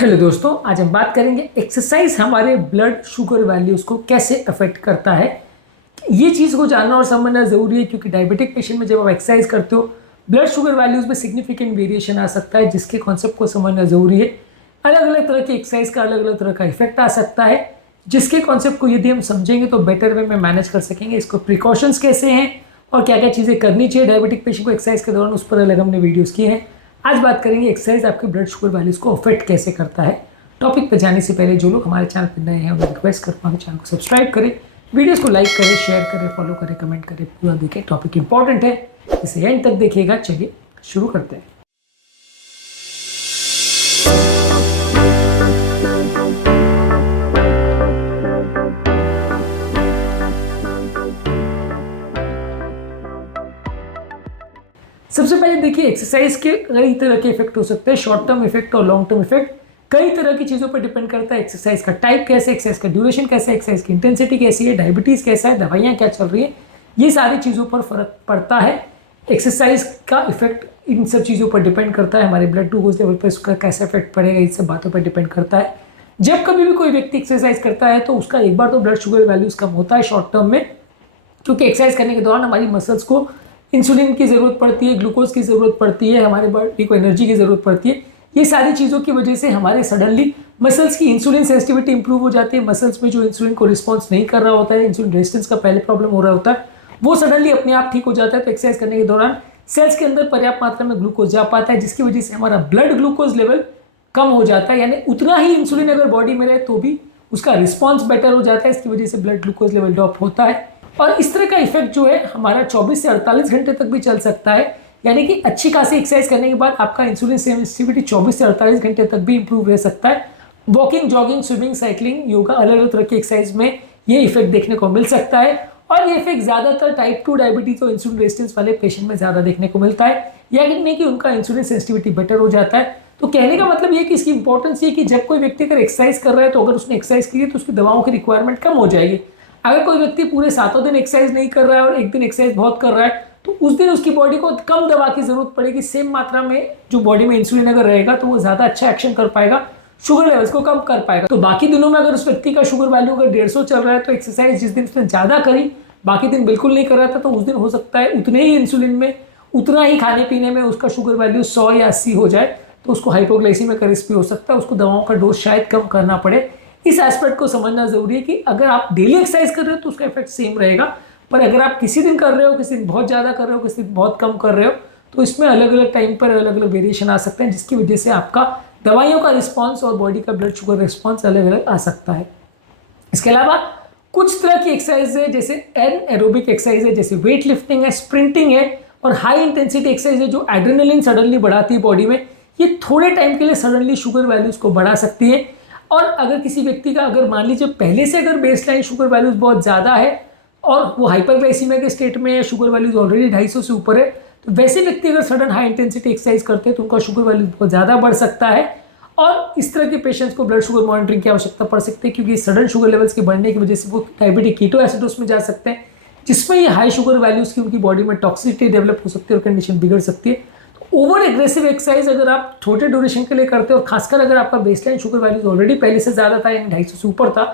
Hello दोस्तों, आज हम बात करेंगे एक्सरसाइज हमारे ब्लड शुगर वैल्यूज़ को कैसे अफेक्ट करता है। ये चीज़ को जानना और समझना ज़रूरी है क्योंकि डायबिटिक पेशेंट में जब आप एक्सरसाइज करते हो ब्लड शुगर वैल्यूज़ में सिग्निफिकेंट वेरिएशन आ सकता है, जिसके कॉन्सेप्ट को समझना ज़रूरी है। अलग अलग तरह की एक्सरसाइज का अलग अलग तरह का इफेक्ट आ सकता है, जिसके कॉन्सेप्ट को यदि हम समझेंगे तो बेटर वे में मैनेज कर सकेंगे। इसको प्रिकॉशंस कैसे हैं और क्या क्या चीज़ें करनी चाहिए डायबिटिक पेशेंट को एक्सरसाइज के दौरान, उस पर अलग हमने वीडियोज़ किए हैं। आज बात करेंगे एक्सरसाइज आपके ब्लड शुगर वैल्यूज़ को अफेक्ट कैसे करता है। टॉपिक पर जाने से पहले जो लोग हमारे चैनल पर नए हैं उन्हें रिक्वेस्ट करता हूँ चैनल को सब्सक्राइब करें, वीडियोस को लाइक करें, शेयर करें, फॉलो करें, कमेंट करें, पूरा देखें। टॉपिक इंपॉर्टेंट है, इसे एंड तक देखिएगा। चलिए शुरू करते हैं। सबसे पहले देखिए, एक्सरसाइज के कई तरह के इफेक्ट हो सकते हैं, शॉर्ट टर्म इफेक्ट और लॉन्ग टर्म इफेक्ट। कई तरह की चीज़ों पर डिपेंड करता है। एक्सरसाइज का टाइप कैसे, एक्सरसाइज का ड्यूरेशन कैसे, एक्सरसाइज की इंटेंसिटी कैसी है, डायबिटीज़ कैसा है, दवाइयाँ क्या चल रही है, ये सारी चीज़ों पर फर्क पड़ता है। एक्सरसाइज का इफेक्ट इन सब चीज़ों पर डिपेंड करता है। हमारे ब्लड ग्लूकोज लेवल पर इसका कैसा इफेक्ट पड़ेगा, इन सब बातों पर डिपेंड करता है। जब कभी भी कोई व्यक्ति एक्सरसाइज करता है तो उसका एक बार तो ब्लड शुगर वैल्यूज़ कम होता है शॉर्ट टर्म में, क्योंकि एक्सरसाइज करने के दौरान हमारी मसल्स को इंसुलिन की ज़रूरत पड़ती है, ग्लूकोज की ज़रूरत पड़ती है, हमारे बॉडी को एनर्जी की ज़रूरत पड़ती है। ये सारी चीज़ों की वजह से हमारे सडनली मसल्स की इंसुलिन सेंसिटिविटी इंप्रूव हो जाती है। मसल्स में जो इंसुलिन को रिस्पॉन्स नहीं कर रहा होता है, इंसुलिन रेजिस्टेंस का पहले प्रॉब्लम हो रहा होता है, वो सडनली अपने आप ठीक हो जाता है। तो एक्सरसाइज करने के दौरान सेल्स के अंदर पर्याप्त मात्रा में ग्लूकोज जा पाता है, जिसकी वजह से हमारा ब्लड ग्लूकोज लेवल कम हो जाता है। यानी उतना ही इंसुलिन अगर बॉडी में रहे तो भी उसका रिस्पॉन्स बेटर हो जाता है। इसकी वजह से ब्लड ग्लूकोज लेवल ड्रॉप होता है और इस तरह का इफेक्ट जो है हमारा 24 से 48 घंटे तक भी चल सकता है। यानी कि अच्छी खासी एक्सरसाइज करने के बाद आपका इंसुलिन सेंसिटिविटी 24 से 48 घंटे तक भी इंप्रूव रह सकता है। Walking, jogging, swimming, cycling, yoga, अलग अलग तरह की एक्सरसाइज में ये इफेक्ट देखने को मिल सकता है। और ये इफेक्ट ज़्यादातर टाइप 2 डायबिटीज और इंसुलिन रेजिस्टेंस वाले पेशेंट में ज़्यादा देखने को मिलता है, यानी कि उनका इंसुलिन सेंसिटिविटी बेटर हो जाता है। तो कहने का मतलब ये कि इसकी इंपॉर्टेंस ये कि जब कोई व्यक्ति अगर एक्सरसाइज कर रहा है तो अगर उसने एक्सरसाइज की है तो उसकी दवाओं की रिक्वायरमेंट कम हो जाएगी। अगर कोई व्यक्ति पूरे 7 दिन एक्सरसाइज नहीं कर रहा है और एक दिन एक्सरसाइज बहुत कर रहा है तो उस दिन उसकी बॉडी को कम दवा की जरूरत पड़ेगी। सेम मात्रा में जो बॉडी में इंसुलिन अगर रहेगा तो वो ज़्यादा अच्छा एक्शन कर पाएगा, शुगर लेवल्स को कम कर पाएगा। तो बाकी दिनों में अगर उस व्यक्ति का शुगर वैल्यू अगर 150 चल रहा है तो एक्सरसाइज जिस दिन उसने ज़्यादा करी, बाकी दिन बिल्कुल नहीं कर रहा था, तो उस दिन हो सकता है उतने ही इंसुलिन में, उतना ही खाने पीने में उसका शुगर वैल्यू 100 या 80 हो जाए, तो उसको हाइपोग्लाइसीमिया का रिस्क भी हो सकता है, उसको दवाओं का डोज शायद कम करना पड़े। इस एस्पेक्ट को समझना जरूरी है कि अगर आप डेली एक्सरसाइज कर रहे हो तो उसका इफेक्ट सेम रहेगा, पर अगर आप किसी दिन कर रहे हो, किसी दिन बहुत ज़्यादा कर रहे हो, किसी दिन बहुत कम कर रहे हो, तो इसमें अलग अलग टाइम पर अलग अलग वेरिएशन आ सकते हैं, जिसकी वजह से आपका दवाइयों का रिस्पॉन्स और बॉडी का ब्लड शुगर रिस्पॉन्स अलग अलग आ सकता है। इसके अलावा कुछ तरह की एक्सरसाइज है, जैसे एरोबिक एक्सरसाइज है, जैसे वेट लिफ्टिंग है, स्प्रिंटिंग है, और हाई इंटेंसिटी एक्सरसाइज है जो एड्रेनलिन सडनली बढ़ाती है बॉडी में। ये थोड़े टाइम के लिए सडनली शुगर वैल्यूज को बढ़ा सकती है। और अगर किसी व्यक्ति का अगर मान लीजिए पहले से अगर बेसलाइन शुगर वैल्यूज बहुत ज़्यादा है और वो हाइपरग्लाइसीमिया के स्टेट में है, शुगर वैल्यूज ऑलरेडी 250 से ऊपर है, तो वैसे व्यक्ति अगर सडन हाई इंटेंसिटी एक्सरसाइज करते हैं तो उनका शुगर वैल्यूज बहुत ज़्यादा बढ़ सकता है। और इस तरह के पेशेंट्स को ब्लड शुगर मॉनिटरिंग की आवश्यकता पड़ सकती है, क्योंकि सडन शुगर लेवल्स के बढ़ने की वजह से वो डायबिटिक कीटोएसिडोस में जा सकते हैं, जिसमें ये हाई शुगर वैल्यूज़ की उनकी बॉडी में टॉक्सिसिटी डेवलप हो सकती है और कंडीशन बिगड़ सकती है। तो ओवर एग्रेसिव एक्सरसाइज अगर आप छोटे ड्यूरेशन के लिए करते हो, खासकर अगर आपका बेसलाइन शुगर वैल्यूज ऑलरेडी पहले से ज़्यादा था, यानी 250 से ऊपर था,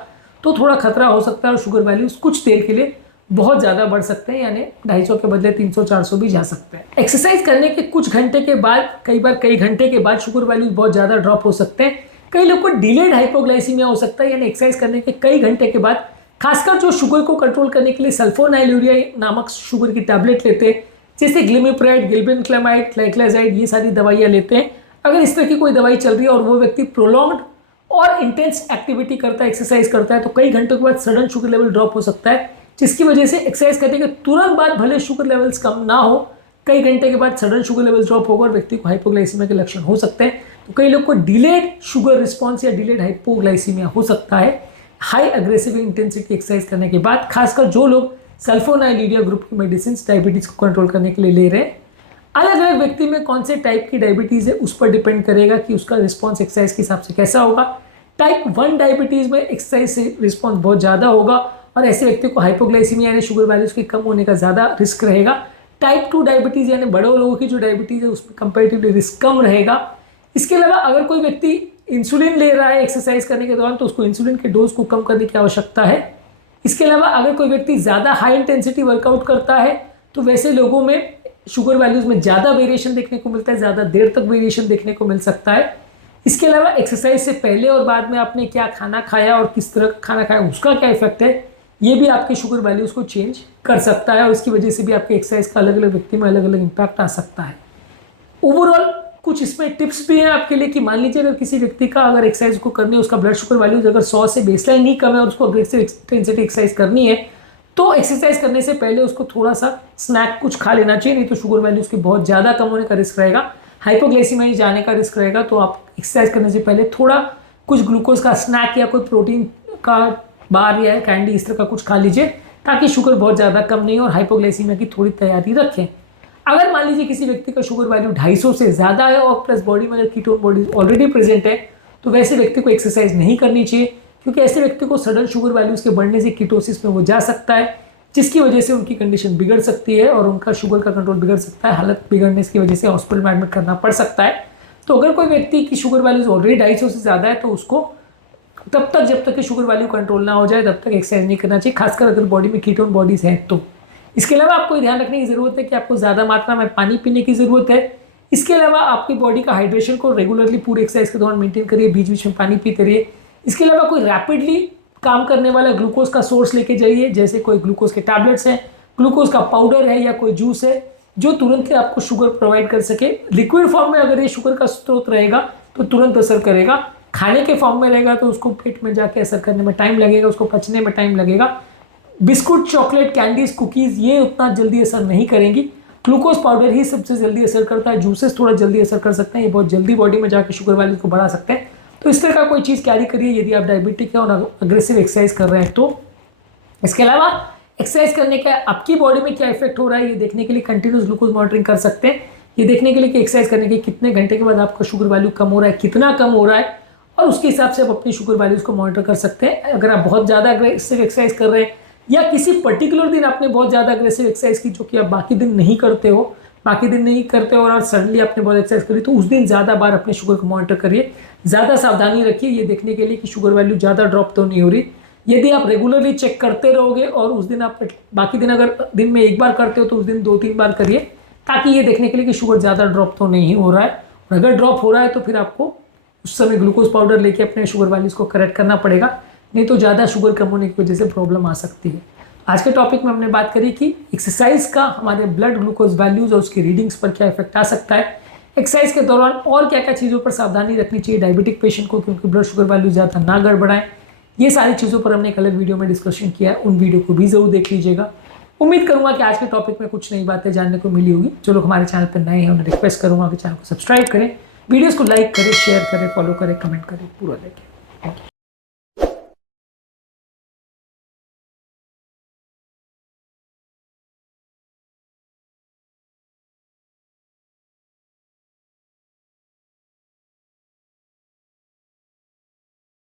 तो थोड़ा खतरा हो सकता है और शुगर वैल्यूज कुछ देर के लिए बहुत ज़्यादा बढ़ सकते हैं, यानी 250 के बदले 300-400 भी जा सकते हैं। एक्सरसाइज करने के कुछ घंटे के बाद, कई बार कई घंटे के बाद शुगर वैल्यूज बहुत ज़्यादा ड्रॉप हो सकते हैं। कई लोग को डिलेड हाइपोग्लाइसीमिया हो सकता है, यानी एक्सरसाइज करने के कई घंटे के बाद, खासकर जो शुगर को कंट्रोल करने के लिए सल्फोनाइलूरिया नामक शुगर की टैबलेट लेते हैं, जैसे ग्लिमिप्राइड, गिल्बेनक्लेमाइड, ग्लाइक्लाजाइड, ये सारी दवाइयाँ लेते हैं। अगर इस तरह की कोई दवाई चल रही है और वो व्यक्ति प्रोलॉन्ग्ड और इंटेंस एक्टिविटी करता है, एक्सरसाइज करता है, तो कई घंटों के बाद सडन शुगर लेवल ड्रॉप हो सकता है, जिसकी वजह से एक्सरसाइज करने के तुरंत बाद भले शुगर लेवल्स कम ना हो, कई घंटे के बाद सडन शुगर लेवल्स ड्रॉप होगा और व्यक्ति को हाइपोग्लाइसीमिया के लक्षण हो सकते हैं। तो कई लोग को डिलेड शुगर रिस्पॉन्स या डिलेड हाइपोग्लाइसीमिया हो सकता है हाई अग्रेसिव इंटेंसिटी एक्सरसाइज करने के बाद, खासकर जो लोग सल्फोनाइलूरिया ग्रुप की मेडिसिन डायबिटीज़ को कंट्रोल करने के लिए ले रहे हैं। अलग अलग व्यक्ति में कौन से टाइप की डायबिटीज़ है उस पर डिपेंड करेगा कि उसका रिस्पॉन्स एक्सरसाइज के हिसाब से कैसा होगा। टाइप 1 डायबिटीज़ में एक्सरसाइज से रिस्पॉन्स बहुत ज़्यादा होगा और ऐसे व्यक्ति को हाइपोग्लाइसीमिया यानी शुगर वैल्यूज के कम होने का ज़्यादा रिस्क रहेगा। टाइप 2 डायबिटीज़ यानी बड़े लोगों की जो डायबिटीज़ है उसमें कंपेरेटिवली रिस्क कम रहेगा। इसके अलावा अगर कोई व्यक्ति इंसुलिन ले रहा है एक्सरसाइज करने के दौरान तो उसको इंसुलिन के डोज को कम करने की आवश्यकता है। इसके अलावा अगर कोई व्यक्ति ज़्यादा हाई इंटेंसिटी वर्कआउट करता है तो वैसे लोगों में शुगर वैल्यूज़ में ज़्यादा वेरिएशन देखने को मिलता है, ज़्यादा देर तक वेरिएशन देखने को मिल सकता है। इसके अलावा एक्सरसाइज से पहले और बाद में आपने क्या खाना खाया और किस तरह का खाना खाया उसका क्या इफेक्ट है, ये भी आपके शुगर वैल्यूज़ को चेंज कर सकता है और इसकी वजह से भी आपके एक्सरसाइज का अलग अलग व्यक्ति में अलग अलग इम्पैक्ट आ सकता है। ओवरऑल कुछ इसमें टिप्स भी हैं आपके लिए कि मान लीजिए अगर किसी व्यक्ति का अगर एक्सरसाइज को करनी है, उसका ब्लड शुगर वैल्यूज अगर 100 से बेसलाइन नहीं कम है और उसको अग्रेसिव इंटेंसिटी एक्सरसाइज करनी है तो एक्सरसाइज करने से पहले उसको थोड़ा सा स्नैक कुछ खा लेना चाहिए, नहीं तो शुगर वैल्यूज के बहुत ज़्यादा कम होने का रिस्क रहेगा, हाइपोग्लाइसीमिया जाने का रिस्क रहेगा। तो आप एक्सरसाइज करने से पहले थोड़ा कुछ ग्लूकोज का स्नैक या कोई प्रोटीन का बार या कैंडी इस तरह का कुछ खा लीजिए ताकि शुगर बहुत ज़्यादा कम नहीं हो और हाइपोग्लाइसीमिया की थोड़ी तैयारी रखें। अगर मान लीजिए किसी व्यक्ति का शुगर वैल्यू 250 से ज़्यादा है और प्लस बॉडी में अगर कीटोन बॉडी ऑलरेडी प्रेजेंट है तो वैसे व्यक्ति को एक्सरसाइज नहीं करनी चाहिए, क्योंकि ऐसे व्यक्ति को सडन शुगर वैल्यूज के बढ़ने से कीटोसिस में वो जा सकता है, जिसकी वजह से उनकी कंडीशन बिगड़ सकती है और उनका शुगर का कंट्रोल बिगड़ सकता है। हालत बिगड़ने की वजह से हॉस्पिटल में एडमिट करना पड़ सकता है। तो अगर कोई व्यक्ति की शुगर वैल्यूज ऑलरेडी 250 से ज़्यादा है तो उसको तब तक जब तक कि शुगर वैल्यू कंट्रोल ना हो जाए तब तक एक्सरसाइज नहीं करना चाहिए, खासकर अगर बॉडी में कीटोन बॉडीज हैं तो। इसके अलावा आपको ध्यान रखने की ज़रूरत है कि आपको ज़्यादा मात्रा में पानी पीने की ज़रूरत है। इसके अलावा आपकी बॉडी का हाइड्रेशन को रेगुलरली पूरे एक्सरसाइज के दौरान मेंटेन करिए, बीच बीच में पानी पीते रहिए। इसके अलावा कोई रैपिडली काम करने वाला ग्लूकोज का सोर्स लेके जाइए, जैसे कोई ग्लूकोज के टैबलेट्स हैं, ग्लूकोज का पाउडर है या कोई जूस है जो तुरंत आपको शुगर प्रोवाइड कर सके। लिक्विड फॉर्म में अगर ये शुगर का स्रोत रहेगा तो तुरंत असर करेगा, खाने के फॉर्म में रहेगा तो उसको पेट में जाके असर करने में टाइम लगेगा, उसको पचने में टाइम लगेगा। बिस्कुट, चॉकलेट, कैंडीज, कुकीज़ ये उतना जल्दी असर नहीं करेंगी। ग्लूकोज पाउडर ही सबसे जल्दी असर करता है, जूसेस थोड़ा जल्दी असर कर सकते हैं, ये बहुत जल्दी बॉडी में जाके शुगर वैल्यू को बढ़ा सकते हैं। तो इस तरह का कोई चीज़ कैरी करिए यदि आप डायबिटिक है और अग्रेसिव एक्सरसाइज कर रहे हैं तो। इसके अलावा एक्सरसाइज करने का आपकी बॉडी में क्या इफेक्ट हो रहा है ये देखने के लिए कंटिन्यूस ग्लूकोज मॉनिटरिंग कर सकते हैं। ये देखने के लिए कि एक्सरसाइज करने के कितने घंटे के बाद आपका शुगर वैल्यू कम हो रहा है, कितना कम हो रहा है, और उसके हिसाब से आप अपनी शुगर वैल्यूज को मॉनिटर कर सकते हैं। अगर आप बहुत ज़्यादा अग्रेसिव एक्सरसाइज कर रहे हैं या किसी पर्टिकुलर दिन आपने बहुत ज़्यादा अग्रेसिव एक्सरसाइज की जो कि आप बाकी दिन नहीं करते हो, और सडनली आपने बहुत एक्सरसाइज करी तो उस दिन ज़्यादा बार अपने शुगर को मॉनिटर करिए, ज़्यादा सावधानी रखिए ये देखने के लिए कि शुगर वैल्यू ज़्यादा ड्रॉप तो नहीं हो रही। यदि आप रेगुलरली चेक करते रहोगे और उस दिन आप बाकी दिन अगर दिन में एक बार करते हो तो उस दिन 2-3 बार करिए, ताकि ये देखने के लिए कि शुगर ज़्यादा ड्रॉप तो नहीं हो रहा है। और अगर ड्रॉप हो रहा है तो फिर आपको उस समय ग्लूकोज पाउडर लेके अपने शुगर वैल्यूज को करेक्ट करना पड़ेगा, नहीं तो ज़्यादा शुगर कम होने की वजह से प्रॉब्लम आ सकती है। आज के टॉपिक में हमने बात करी कि एक्सरसाइज का हमारे ब्लड ग्लूकोज वैल्यूज और उसकी रीडिंग्स पर क्या इफेक्ट आ सकता है, एक्सरसाइज के दौरान और क्या क्या चीज़ों पर सावधानी रखनी चाहिए डायबिटिक पेशेंट को क्योंकि ब्लड शुगर वैल्यू ज़्यादा ना गड़बड़ाएं। ये सारी चीज़ों पर हमने एक अलग वीडियो में डिस्कशन किया है, उन वीडियो को भी जरूर देख लीजिएगा। उम्मीद करूंगा कि आज के टॉपिक में कुछ नई बातें जानने को मिली होगी। जो लोग हमारे चैनल पर नए हैं उन्हें रिक्वेस्ट करूंगा कि चैनल को सब्सक्राइब करें, वीडियोज़ को लाइक करें, शेयर करें, फॉलो करें, कमेंट करें, पूरा देखें।